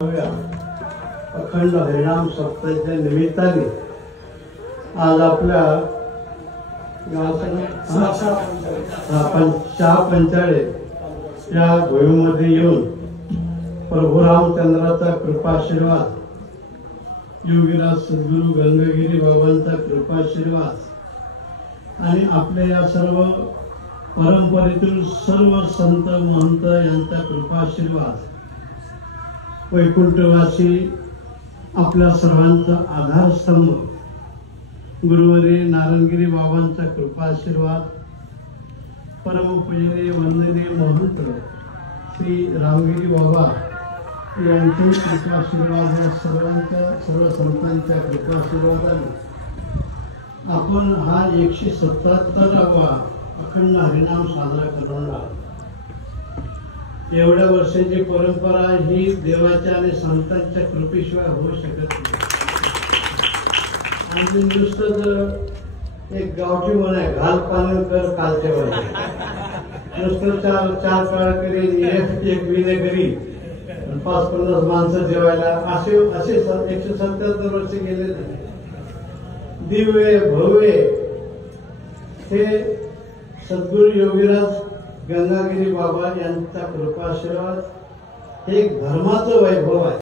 अखंड हरिनाम सप्ताहाच्या निमित्ताने आज आपल्या पंचाळे या भूमीमध्ये येऊन प्रभू रामचंद्राचा कृपाशीर्वाद, योगीराज सद्गुरू गंगागिरी बाबांचा कृपाशीर्वाद आणि आपल्या या सर्व परंपरेतील सर्व संत महंत यांचा कृपाशीर्वाद, वैकुंठवासी आपल्या सर्वांचा आधारस्तंभ गुरुवारी नारायणगिरी बाबांचा कृपाशीर्वाद, परमपूजनीय वंदनीय महंत श्री रामगिरी बाबा यांचे कृपाशीर्वाद या सर्व संतांच्या कृपाशीर्वादाने आपण हा 177वा अखंड हरिनाम साजरा करणार आहोत. एवढ्या वर्षाची परंपरा ही देवाच्या आणि संतांच्या कृपेशिवाय होऊ शकत नाही. आणि नुसतं जर एक गावठी म्हण आहे, घाल पाणी कर कालच्या वेळी, नुसतं चार काळ करी एक विने करी 5-50 माणसं जेवायला असे 177 वर्ष गेले. दिव्य भव्य हे सद्गुरू योगीराज गंगागिरी बाबा यांचा कृपाशीर्वाद हे एक धर्माचं वैभव आहे.